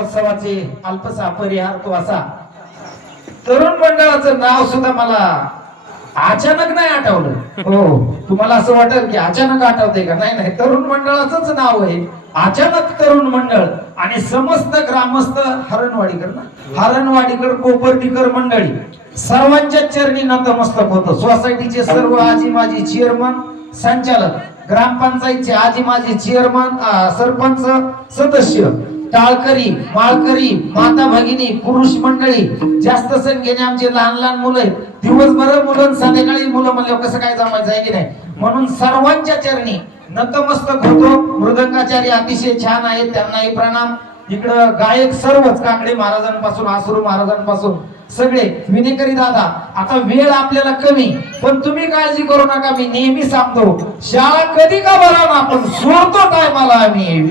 उत्सवाचे अल्पसा परिहार तो असा तरुण मंडळाचं नाव सुद्धा मला अचानक नाही आठवलं. हो, तुम्हाला असं वाटेल की अचानक आठवते का? नाही नाही, तरुण मंडळाचंच नाव आहे अचानक तरुण मंडळ. आणि समस्त ग्रामस्थ हरणवाडीकर ना, हरणवाडीकर कोपर्डीकर मंडळी सर्वांच्या चरणी नतमस्तक होतं. सोसायटीचे सर्व आजी माजी चेअरमन, संचालक, ग्रामपंचायतचे आजी माजी चेअरमन, सरपंच, सदस्य, टाळकरी, माळकरी, माता भगिनी, पुरुष मंडळी, जास्त संख्येने आमचे लहान लहान मुलं आहेत. दिवसभर मुलं, संध्याकाळी मुलं म्हणल्यावर कसं काय जमायचं आहे की नाही, म्हणून सर्वांच्या चरणी नतमस्तक होतो. मृदंगाचार्य अतिशय छान आहेत, त्यांनाही प्रणाम. इकडं गायक सर्वच काकडे महाराजांपासून आसरू महाराजांपासून सगळे. विनेकरी दादा, आता वेळ आपल्याला कमी, पण तुम्ही काळजी करू नका. मी नेहमी सांगतो, शाळा कधी का बरा ना, आपण सोडतो टायमाला आम्ही.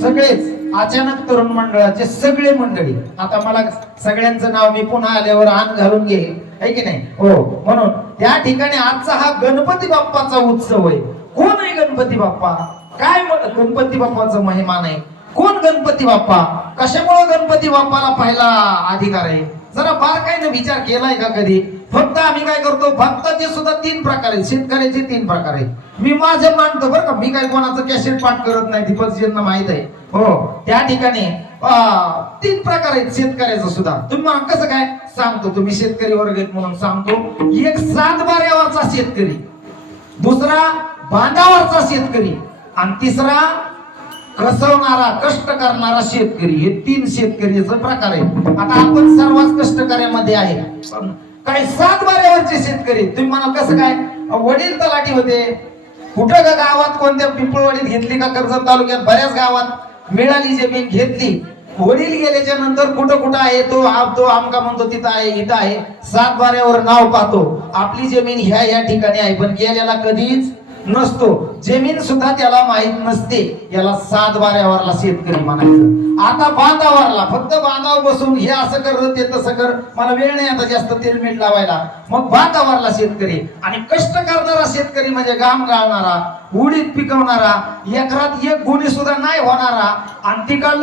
सगळेच अचानक तरुण मंडळाचे सगळे मंडळी. आता मला सगळ्यांचं नाव मी पुन्हा आल्यावर आण घालून घे, आहे की नाही? हो, म्हणून त्या ठिकाणी आजचा हा गणपती बाप्पाचा उत्सव आहे. कोण आहे गणपती बाप्पा? काय गणपती बाप्पाचा महिमा नाही? कोण गणपती बाप्पा? कशामुळे गणपती बाप्पाला पहिला अधिकार आहे? जरा बारकाईने विचार केलाय का कधी? फक्त आम्ही काय करतो, भक्ताचे सुद्धा 3 प्रकार आहेत, शेतकऱ्याचे 3 प्रकार आहेत. मी माझे मानतो बरं का, मी काय कोणाचं कॅसेट पाठ करत नाही, दीपकजींना माहित आहे. हो, त्या ठिकाणी 3 प्रकार आहेत शेतकऱ्याचं सुद्धा. तुम्ही मला कसं काय सांगतो, तुम्ही शेतकरी वर्ग आहेत म्हणून सांगतो. एक 7 बाऱ्यावरचा शेतकरी, दुसरा बांधावरचा शेतकरी, आणि तिसरा कसवणारा, कष्ट करणारा शेतकरी. हे 3 शेतकरीचे प्रकार आहेत. आता आपण सर्वच कष्टकऱ्यामध्ये आहे. काही 7 बाऱ्यावरचे शेतकरी, तुम्ही मला कसं काय? वडील तलाठी होते, कुठं का गावात, कोणत्या पिंपळवाडीत घेतली का कर्जत तालुक्यात, बऱ्याच गावात मिळाली जमीन, घेतली. वडील गेल्याच्या नंतर कुठं कुठं आहे तो आमका म्हणतो, तिथं आहे, इथं आहे, 7 बाऱ्यावर नाव पाहतो. आपली जमीन ह्या ठिकाणी आहे, पण गेल्याला कधीच नसतो. जमीन सुद्धा त्याला माहित नसते. याला 7 बाऱ्यावरला शेतकरी म्हणायचं. आता बांधावरला, फक्त बांधावर बसून हे असं कर ते तसं कर, मला वेळ नाही आता जास्त तेल मीठ लावायला, मग बांधावरला शेतकरी. आणि कष्ट करणारा शेतकरी म्हणजे घाम गाळणारा, उडीद पिकवणारा, एकरात 1 गुणी सुद्धा नाही होणारा, आणि तिकडलं